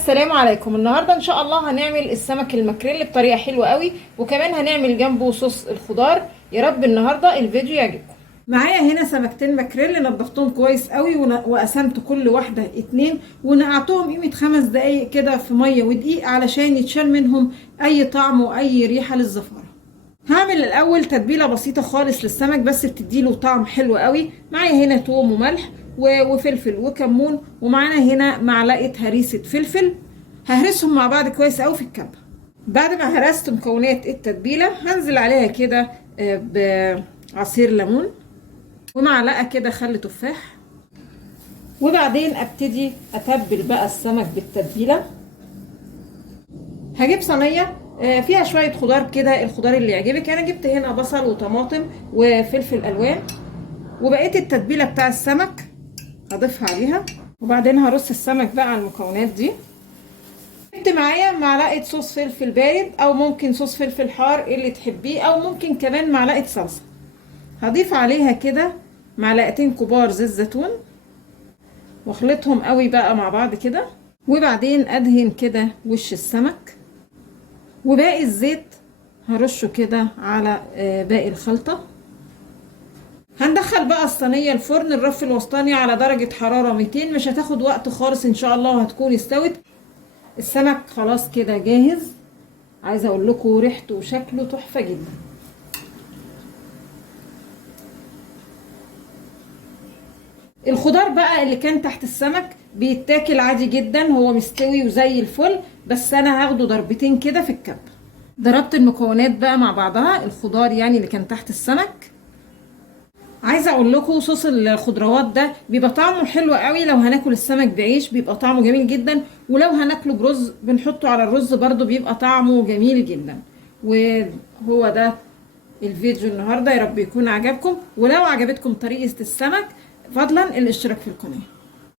السلام عليكم. النهارده ان شاء الله هنعمل السمك المكريل بطريقه حلوه قوي، وكمان هنعمل جنبه صوص الخضار. يا رب النهارده الفيديو يعجبكم. معايا هنا سمكتين مكريل نضفتهم كويس قوي وقسمت كل واحده 2 ونقعتهم قيمه 5 دقايق كده في ميه ودقيق علشان يتشال منهم اي طعم واي ريحه للزفاره. هعمل الاول تتبيله بسيطه خالص للسمك بس بتديله طعم حلو قوي. معايا هنا توم وملح وفلفل وكمون، ومعانا هنا معلقه هريسه فلفل. ههرسهم مع بعض كويس قوي في الكبه. بعد ما هرست مكونات التتبيله هنزل عليها كده بعصير ليمون ومعلقه كده خل تفاح، وبعدين ابتدي اتبل بقى السمك بالتتبيله. هجيب صينيه فيها شويه خضار كده، الخضار اللي يعجبك. انا جبت هنا بصل وطماطم وفلفل الوان، وبقيت التتبيله بتاع السمك هضيفها عليها، وبعدين هرص السمك بقى على المكونات دي. جبت معايا معلقه صوص فلفل بارد او ممكن صوص فلفل حار اللي تحبيه، او ممكن كمان معلقه صلصه. هضيف عليها كده معلقتين كبار زيت زيتون واخلطهم قوي بقى مع بعض كده، وبعدين ادهن كده وش السمك، وباقي الزيت هرشه كده على باقي الخلطه. هندخل بقى الصينيه الفرن الرف الوسطاني على درجه حراره 200، مش هتاخد وقت خالص ان شاء الله وهتكون استوت. السمك خلاص كده جاهز. عايزه اقول لكم ريحته وشكله تحفه جدا. الخضار بقى اللي كان تحت السمك بيتاكل عادي جدا، هو مستوي وزي الفل، بس انا هاخده ضربتين كده في الكب. ضربت المكونات بقى مع بعضها، الخضار يعني اللي كان تحت السمك. عايزه اقول لكم صوص الخضروات ده بيبقى طعمه حلو قوي. لو هناكل السمك بعيش بيبقى طعمه جميل جدا، ولو هناكله برز بنحطه على الرز برضو بيبقى طعمه جميل جدا. وهو ده الفيديو النهارده، يا رب يكون عجبكم. ولو عجبتكم طريقه السمك فضلا الاشتراك في القناه.